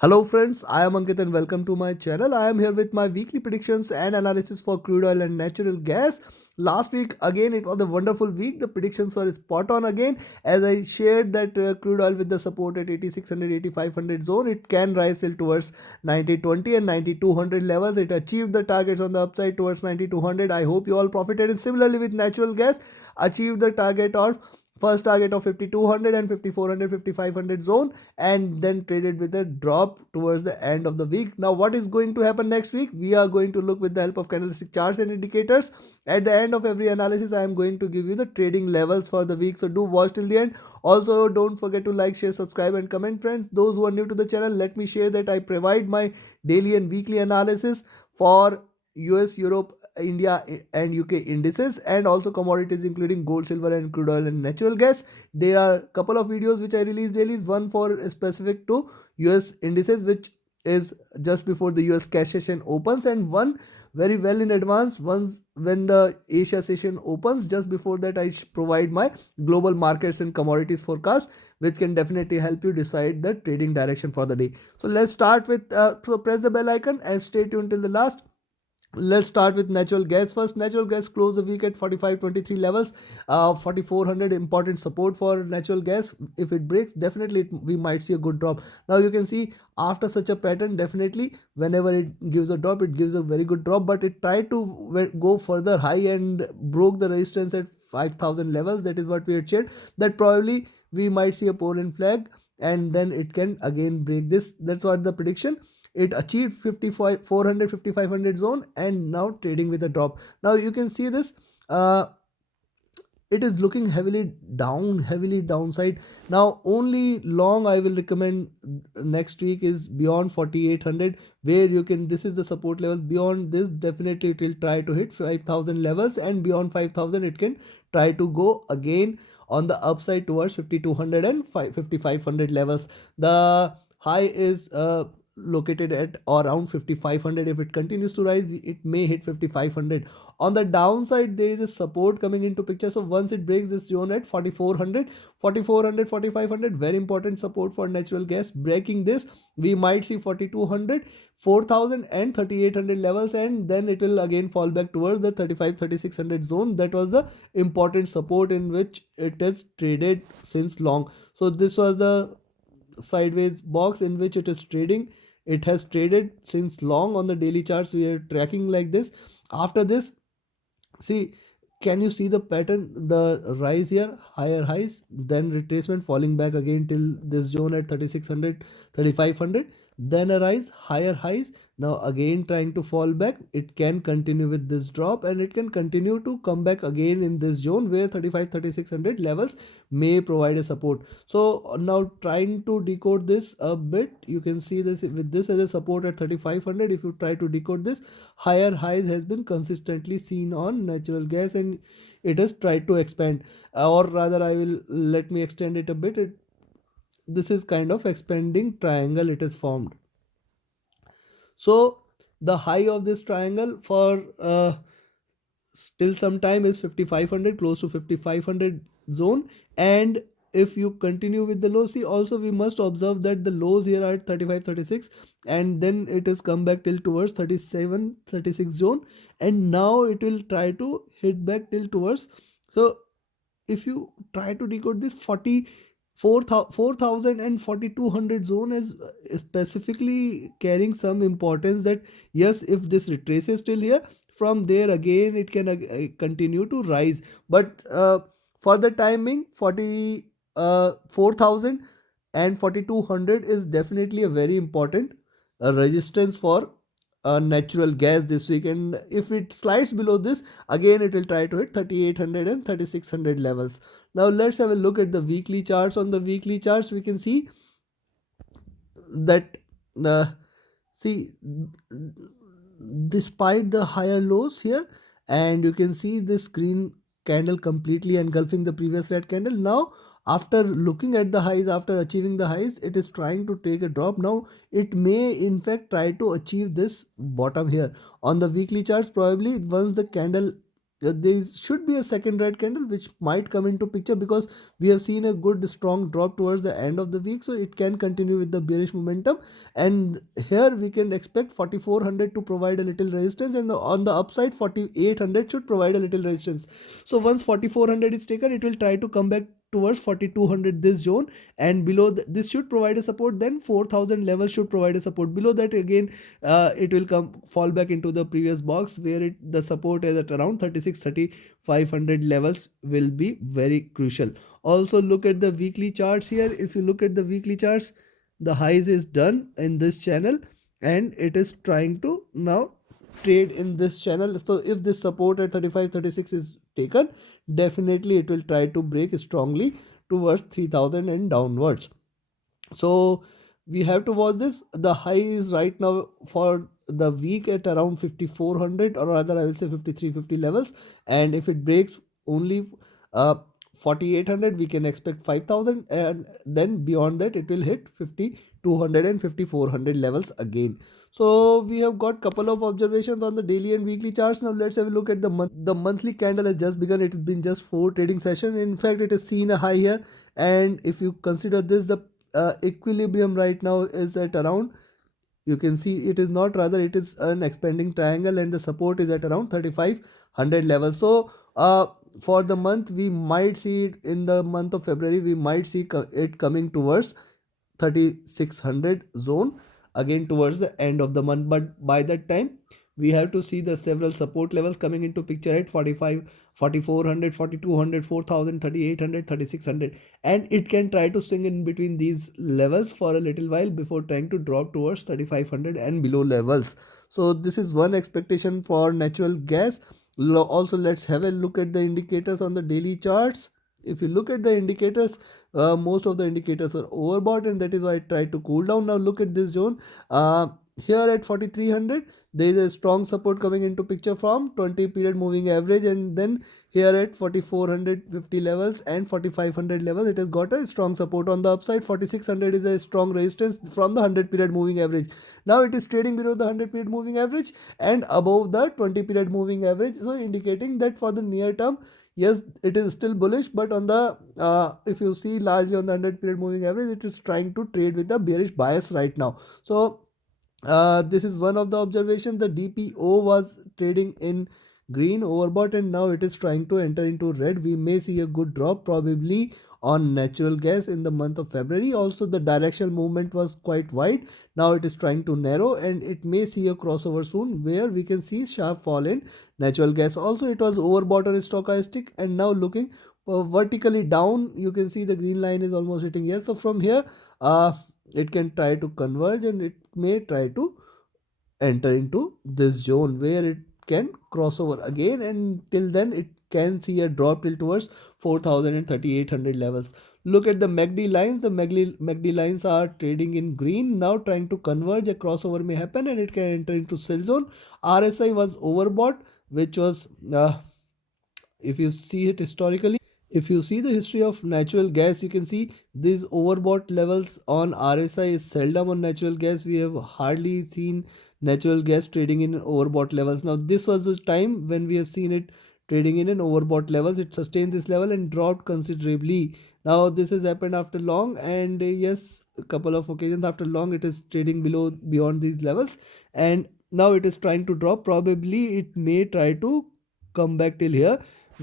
Hello friends, I am Ankit and welcome to my channel. I am here with my weekly predictions and analysis for crude oil and natural gas. Last week again it was a wonderful week. The predictions were spot on again as I shared that crude oil with the support at 8600 8500 zone, it can rise till towards 9020 and 9200 levels. It achieved the targets on the upside towards 9200. I hope you all profited, and similarly with natural gas achieved the target of first target of 5200 and 5400 5500 zone, and then traded with a drop towards the end of the week. Now what is going to happen next week? We are going to look with the help of candlestick charts and indicators. At the end of every analysis I am going to give you the trading levels for the week, so do watch till the end. Also don't forget to like, share, subscribe and comment. Friends, those who are new to the channel, let me share that I provide my daily and weekly analysis for US, Europe, India and UK indices, and also commodities including gold, silver and crude oil and natural gas. There are a couple of videos which I release daily, one for specific to US indices, which is just before the US cash session opens, and one very well in advance once when the Asia session opens. Just before that I provide my global markets and commodities forecast, which can definitely help you decide the trading direction for the day. So let's start with so press the bell icon and stay tuned till the last. Let's start with natural gas first. Natural gas closed the week at 4523 levels. 4400 important support for natural gas. If it breaks, definitely we might see a good drop. Now you can see after such a pattern, definitely whenever it gives a drop, it gives a very good drop, but it tried to go further high and broke the resistance at 5000 levels. That is what we had shared, that probably we might see a Poland flag and then it can again break this. That's what the prediction. It achieved 55 400 5500 zone and now trading with a drop. Now you can see this, uh, it is looking heavily downside. Now only long I will recommend next week is beyond 4800, where you can, this is the support level. Beyond this definitely it will try to hit 5000 levels, and beyond 5000 it can try to go again on the upside towards 5200 and 5500 levels. The high is located at around 5500. If it continues to rise, it may hit 5500. On the downside there is a support coming into picture, so once it breaks this zone at 4400, 4400, 4500, very important support for natural gas. Breaking this, we might see 4200, 4000 and 3800 levels, and then it will again fall back towards the 35 3600 zone. That was the important support in which it is traded since long. So this was the sideways box in which it is trading. It has traded since long on the daily charts. We are tracking like this. After this, see, can you see the pattern? The rise here, higher highs, then retracement, falling back again till this zone at 3600, 3500, then a rise, higher highs. Now again trying to fall back. It can continue with this drop and it can continue to come back again in this zone where 35 3600 levels may provide a support. So now trying to decode this a bit, you can see this with this as a support at 3500. If you try to decode this, higher highs has been consistently seen on natural gas and it has tried to expand, or rather I will let me extend it a bit. This is kind of expanding triangle it is formed. So the high of this triangle for still some time is 5500, close to 5500 zone. And if you continue with the low, see, also we must observe that the lows here are at 35 36, and then it has come back till towards 37 36 zone, and now it will try to hit back till towards. So if you try to decode this 4000 and 4200 zone is specifically carrying some importance, that yes, if this retraces till here, from there again it can continue to rise. But for the timing, 4000 and 4200 is definitely a very important resistance for natural gas this week. And if it slides below this, again it will try to hit 3800 and 3600 levels. Now let's have a look at the weekly charts. On the weekly charts we can see that uh, see, despite the higher lows here, and you can see this green candle completely engulfing the previous red candle. Now after looking at the highs, after achieving the highs, it is trying to take a drop. Now it may in fact try to achieve this bottom here. On the weekly charts, probably once the candle there should be a second red candle which might come into picture, because we have seen a good strong drop towards the end of the week, so it can continue with the bearish momentum. And here we can expect 4400 to provide a little resistance, and on the upside 4800 should provide a little resistance. So once 4400 is taken, it will try to come back towards 4200, this zone, and below this should provide a support. Then 4000 level should provide a support. Below that again, it will come fall back into the previous box where the support is at around 36 3500 levels will be very crucial. Also look at the weekly charts here. If you look at the weekly charts, the highs is done in this channel, and it is trying to now trade in this channel. So if this support at 35 36 is taken, definitely it will try to break strongly towards 3000 and downwards. So we have to watch this. The high is right now for the week at around 5400, or rather I will say 5350 levels. And if it breaks only uh 4800, we can expect 5000, and then beyond that it will hit 5200 and 5400 levels again. So we have got couple of observations on the daily and weekly charts. Now let's have a look at the monthly candle has just begun. It has been just 4 trading sessions. In fact, it has seen a high here, and if you consider this, the equilibrium right now is at around, you can see it is not, rather it is an expanding triangle, and the support is at around 3500 level. So for the month, we might see it in the month of February, we might see it coming towards 3600 zone again towards the end of the month. But by that time, we have to see the several support levels coming into picture at 45 4400 4200 4000 3800 3600, and it can try to swing in between these levels for a little while before trying to drop towards 3500 and below levels. So this is one expectation for natural gas. Also, let's have a look at the indicators on the daily charts. If you look at the indicators, most of the indicators are overbought, and that is why I try to cool down. Now look at this zone. Here at 4300, there is a strong support coming into picture from 20 period moving average, and then here at 4450 levels and 4500 levels, it has got a strong support. On the upside, 4600 is a strong resistance from the 100 period moving average. Now it is trading below the 100 period moving average and above the 20 period moving average, so indicating that for the near term, yes, it is still bullish. But on the if you see largely on the 100 period moving average, it is trying to trade with a bearish bias right now. So this is one of the observations. The DPO was trading in green, overbought, and now it is trying to enter into red. We may see a good drop probably on natural gas in the month of February. Also, the directional movement was quite wide. Now it is trying to narrow, and it may see a crossover soon where we can see sharp fall in natural gas. Also, it was overbought on stochastic, and now looking vertically down, you can see the green line is almost hitting here. So from here, uh, it can try to converge, and it may try to enter into this zone where it can cross over again, and till then it can see a drop till towards 4000 and 3800 levels. Look at the MACD lines. The MACD lines are trading in green, now trying to converge. A crossover may happen, and it can enter into sell zone. RSI was overbought, which was if you see it historically, if you see the history of natural gas, you can see these overbought levels on RSI is seldom on natural gas. We have hardly seen natural gas trading in overbought levels. Now this was the time when we have seen it trading in an overbought levels. It sustained this level and dropped considerably. Now this has happened after long, and yes, a couple of occasions after long it is trading below beyond these levels, and now it is trying to drop. Probably it may try to come back till here.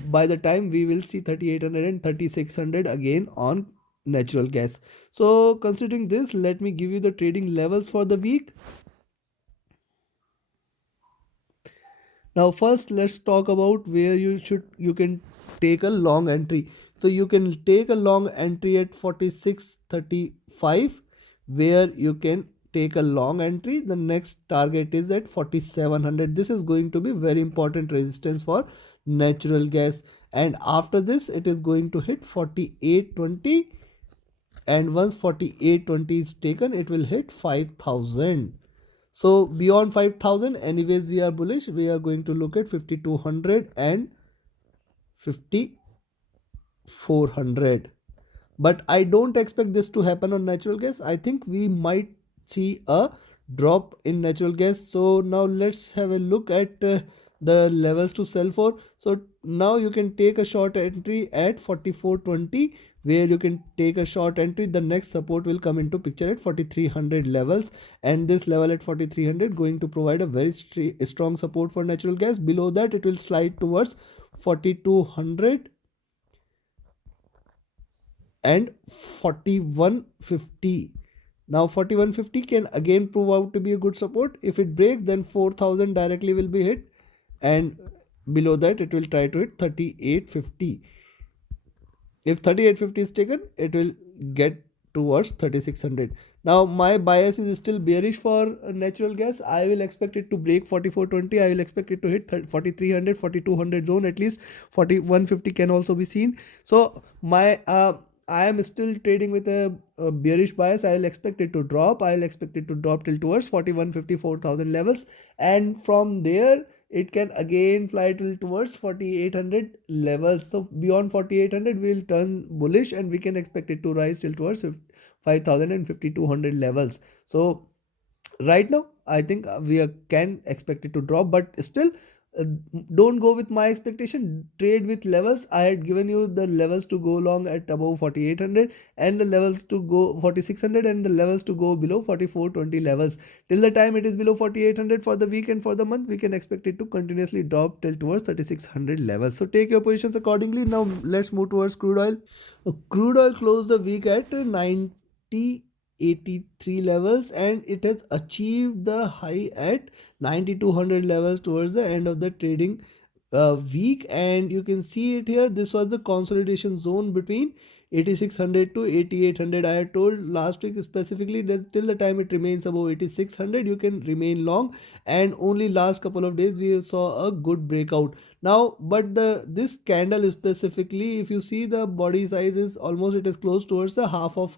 By the time we will see 3800 and 3600 again on natural gas. So considering this, let me give you the trading levels for the week. Now first let's talk about where you can take a long entry. So you can take a long entry at 4635, where you can take a long entry. The next target is at 4700. This is going to be very important resistance for natural gas, and after this it is going to hit 4820, and once 4820 is taken, it will hit 5000. So beyond 5000, anyways, we are bullish. We are going to look at 5200 and 5400. But I don't expect this to happen on natural gas. I think we might see a drop in natural gas. So now let's have a look at the levels to sell for. So now you can take a short entry at 44.20, where you can take a short entry. The next support will come into picture at 4300 levels, and this level at 4300 going to provide a very strong support for natural gas. Below that it will slide towards 4200 and 4150. Now 4150 can again prove out to be a good support. If it breaks, then 4000 directly will be hit, and below that it will try to hit 3850. If 3850 is taken, it will get towards 3600. Now my bias is still bearish for natural gas. I will expect it to break 4420. I will expect it to hit 4300, 4200 zone at least. 4150 can also be seen. So my I am still trading with a bearish bias. I will expect it to drop. I will expect it to drop till towards 4150, 4000 levels, and from there it can again fly till towards 4800 levels. So beyond 4800 we will turn bullish, and we can expect it to rise till towards 5000 and 5200 levels. So right now I think can expect it to drop, but still uh, don't go with my expectation. Trade with levels. I had given you the levels to go long at above 4800, and the levels to go 4600, and the levels to go below 4420 levels. Till the time it is below 4800 for the week and for the month, we can expect it to continuously drop till towards 3600 levels. So take your positions accordingly. Now let's move towards crude oil. Crude oil closed the week at 9083 levels, and it has achieved the high at 9200 levels towards the end of the trading week. And you can see it here. This was the consolidation zone between 8600 to 8800. I had told last week specifically that till the time it remains above 8600 you can remain long, and only last couple of days we saw a good breakout. Now but this candle specifically, if you see, the body size is almost, it is close towards the half of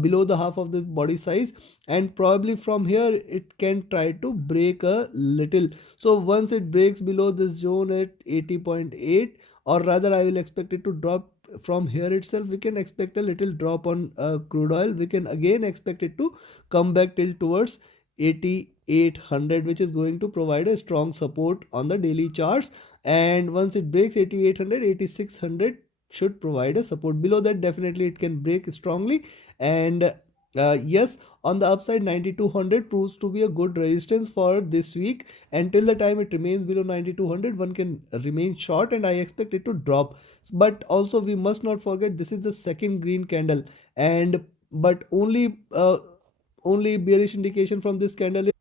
below the half of the body size, and probably from here it can try to break a little. So once it breaks below this zone at 80.8, or rather I will expect it to drop from here itself. We can expect a little drop on crude oil. We can again expect it to come back till towards 8800, which is going to provide a strong support on the daily charts. And once it breaks 8800, 8600 should provide a support. Below that definitely it can break strongly, and yes, on the upside 9200 proves to be a good resistance for this week. Until the time it remains below 9200, one can remain short, and I expect it to drop. But also we must not forget, this is the second green candle, and but only bearish indication from this candle is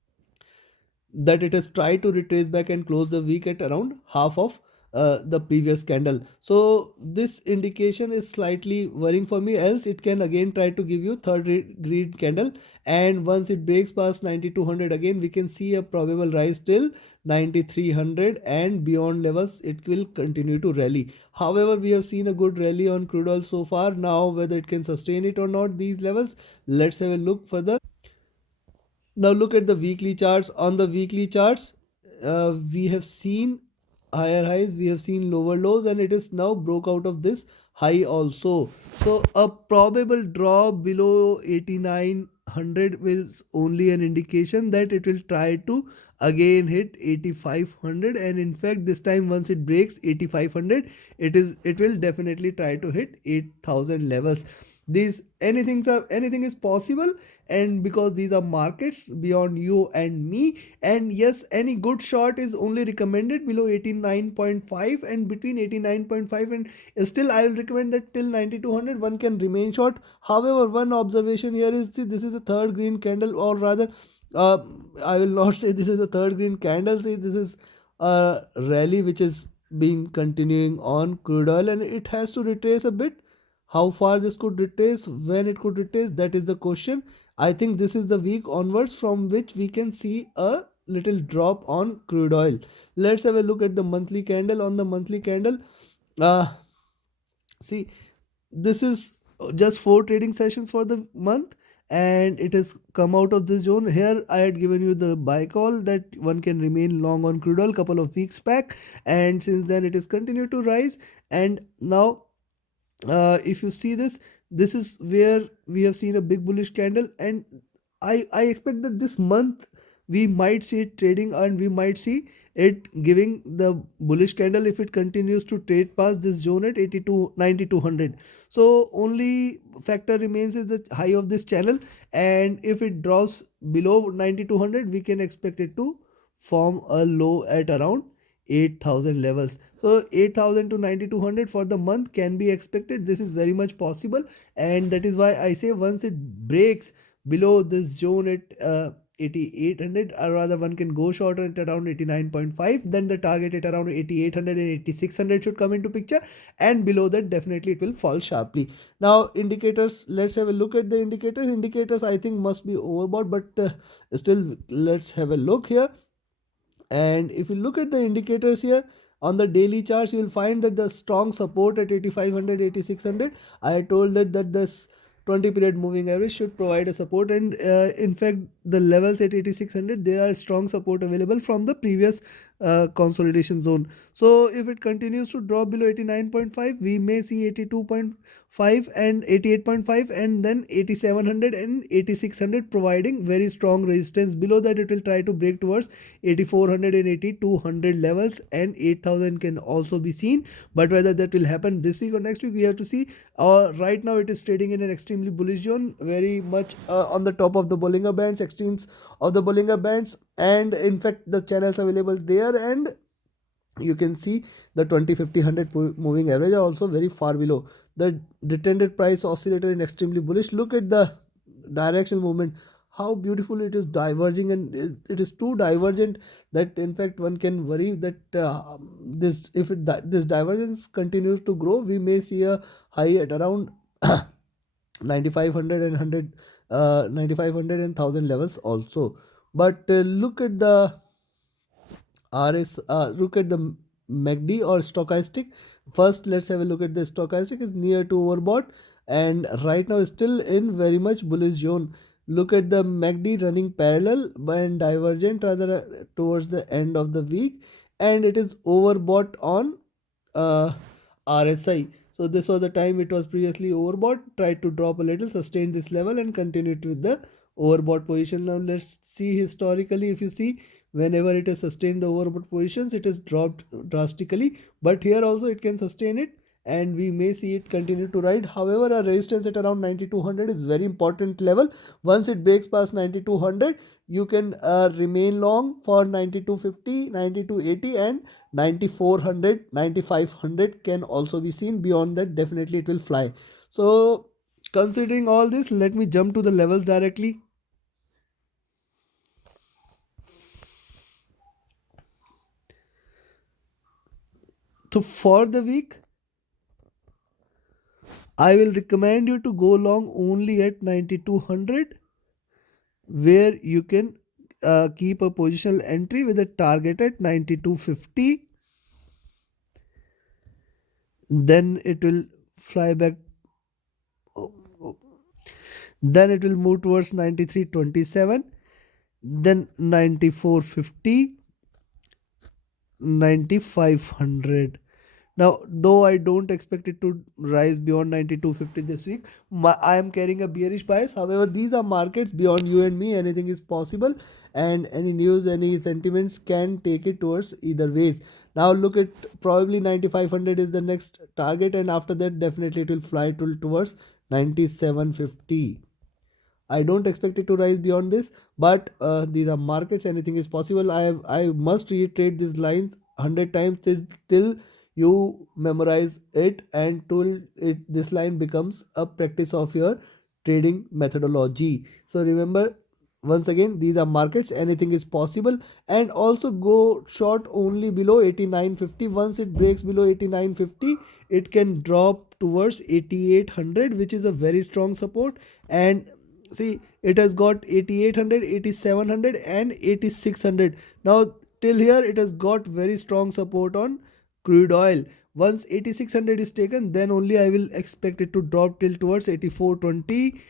that it has tried to retrace back and close the week at around half of the previous candle. So this indication is slightly worrying for me, else it can again try to give you green candle, and once it breaks past 9200 again, we can see a probable rise till 9300, and beyond levels it will continue to rally. However, we have seen a good rally on crude oil so far. Now whether it can sustain it or not, these levels, let's have a look further. Now look at the weekly charts. On the weekly charts, we have seen higher highs, we have seen lower lows, and it is now broke out of this high also. So a probable drop below 8900 is only an indication that it will try to again hit 8500, and in fact this time once it breaks 8500, it will definitely try to hit 8000 levels. These anything is possible, and because these are markets beyond you and me, and yes, any good short is only recommended below 89.5, and between 89.5 and still I will recommend that till 9200 one can remain short. However, one observation here is, see, this is the third green candle, or rather uh, I will not say this is the third green candle. See, this is a rally which is being continuing on crude oil, and it has to retrace a bit. How far this could retrace, when it could retrace, that is the question. I think this is the week onwards from which we can see a little drop on crude oil. Let's have a look at the monthly candle. On the monthly candle, uh, see, this is just 4 trading sessions for the month, and it has come out of this zone. Here I had given you the buy call that one can remain long on crude oil couple of weeks back, and since then it has continued to rise. And now if you see this, this is where we have seen a big bullish candle, and I expect that this month we might see it trading, and we might see it giving the bullish candle if it continues to trade past this zone at 82 9200. So only factor remains is the high of this channel, and if it drops below 9200, we can expect it to form a low at around 8000 levels. So 8000 to 9200 for the month can be expected. This is very much possible, and that is why I say once it breaks below this zone at 8800, or rather one can go short at around 89.5, then the target at around 8800 and 8600 should come into picture, and below that definitely it will fall sharply. Now indicators, let's have a look at the indicators. I think must be overbought, but still let's have a look here. And if you look at the indicators here on the daily charts, you will find that the strong support at 8500, 8600. I told that this 20 period moving average should provide a support, and in fact the levels at 8600, there are strong support available from the previous consolidation zone. So if it continues to drop below 89.5, we may see 82.5 and 88.5, and then 8700 and 8600 providing very strong resistance. Below that it will try to break towards 8400 and 8200 levels, and 8000 can also be seen, but whether that will happen this week or next week, we have to see. Right now it is trading in an extremely bullish zone, very much on the top of the Bollinger Bands, extremes of the Bollinger Bands, and in fact the channels available there, and you can see the 20 50 100 moving average are also very far below the retended price oscillator in extremely bullish. Look at the directional movement, how beautiful it is diverging, and it is too divergent that in fact one can worry that this if it, this divergence continues to grow, we may see a high at around 9500 and 100 9500 and 1000 levels also. But look at the RS, look at the MACD or stochastic. First, let's have a look at the stochastic. Is near to overbought, and right now is still in very much bullish zone. Look at the MACD running parallel and divergent rather towards the end of the week, and it is overbought on uh, RSI. So this was the time it was previously overbought, tried to drop a little, sustain this level and continued with the overbought position. Now let's see historically. If you see, whenever it has sustained the overbought positions, it has dropped drastically, but here also it can sustain it, and we may see it continue to ride. However, a resistance at around 9200 is very important level. Once it breaks past 9200, you can remain long for 9250, 9280, and 9400, 9500 can also be seen. Beyond that, definitely it will fly. So considering all this, let me jump to the levels directly. So for the week, I will recommend you to go long only at 9200, where you can keep a positional entry with a target at 9250. Then it will fly back. Oh, oh. Then it will move towards 9327, then 9450, 9500. Now, though I don't expect it to rise beyond 9250 this week, I am carrying a bearish bias. However, these are markets beyond you and me. Anything is possible, and any news, any sentiments can take it towards either ways. Now, look at probably 9500 is the next target, and after that, definitely it will fly towards 9750. I don't expect it to rise beyond this, but these are markets. Anything is possible. I must reiterate these lines 100 times till you memorize it, and till this line becomes a practice of your trading methodology. So remember, once again, these are markets. Anything is possible, and also go short only below 8950. Once it breaks below 8950, it can drop towards 8800, which is a very strong support. And see, it has got 8800, 8700, and 8600. Now till here it has got very strong support on crude oil. Once 8600 is taken, then only I will expect it to drop till towards 8420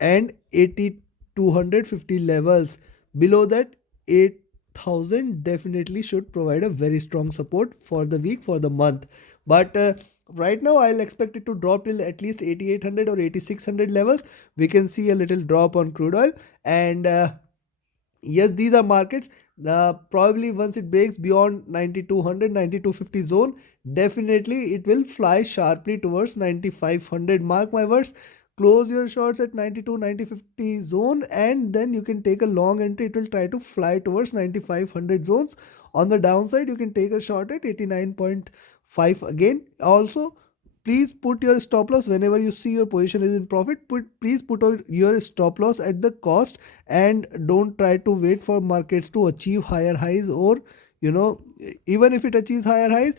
and 8250 levels. Below that, 8000 definitely should provide a very strong support for the week, for the month. But right now I'll expect it to drop till at least 8800 or 8600 levels. We can see a little drop on crude oil, and Yes, these are markets. Probably once it breaks beyond 9200, 9250 zone, definitely it will fly sharply towards 9500. Mark my words. Close your shorts at 92 9050 zone, and then you can take a long entry. It will try to fly towards 9500 zones. On the downside, you can take a short at 89.5 again. Also, please put your stop loss whenever you see your position is in profit. Please put your stop loss at the cost, and don't try to wait for markets to achieve higher highs, or you know even if it achieves higher highs,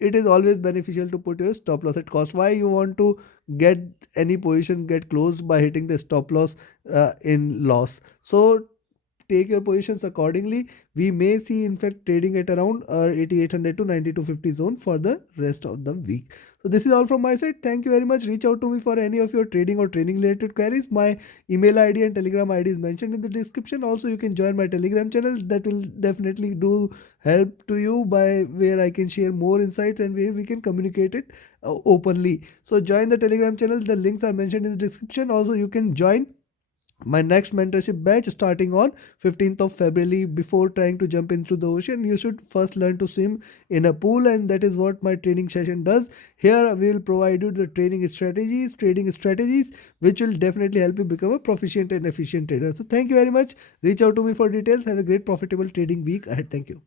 it is always beneficial to put your stop loss at cost. Why you want to get any position get closed by hitting the stop loss in loss? So take your positions accordingly. We may see in fact trading at around 8800 to 9250 zone for the rest of the week. So this is all from my side. Thank you very much. Reach out to me for any of your trading or training related queries. My email ID and telegram ID is mentioned in the description. Also, you can join my telegram channel. That will definitely do help to you, by where I can share more insights and where we can communicate it openly. So join the telegram channel. The links are mentioned in the description. Also, you can join my next mentorship batch starting on 15th of February. Before trying to jump into the ocean, you should first learn to swim in a pool, and that is what my training session does. Here we will provide you the trading strategies which will definitely help you become a proficient and efficient trader. So thank you very much. Reach out to me for details. Have a great profitable trading week ahead. Thank you.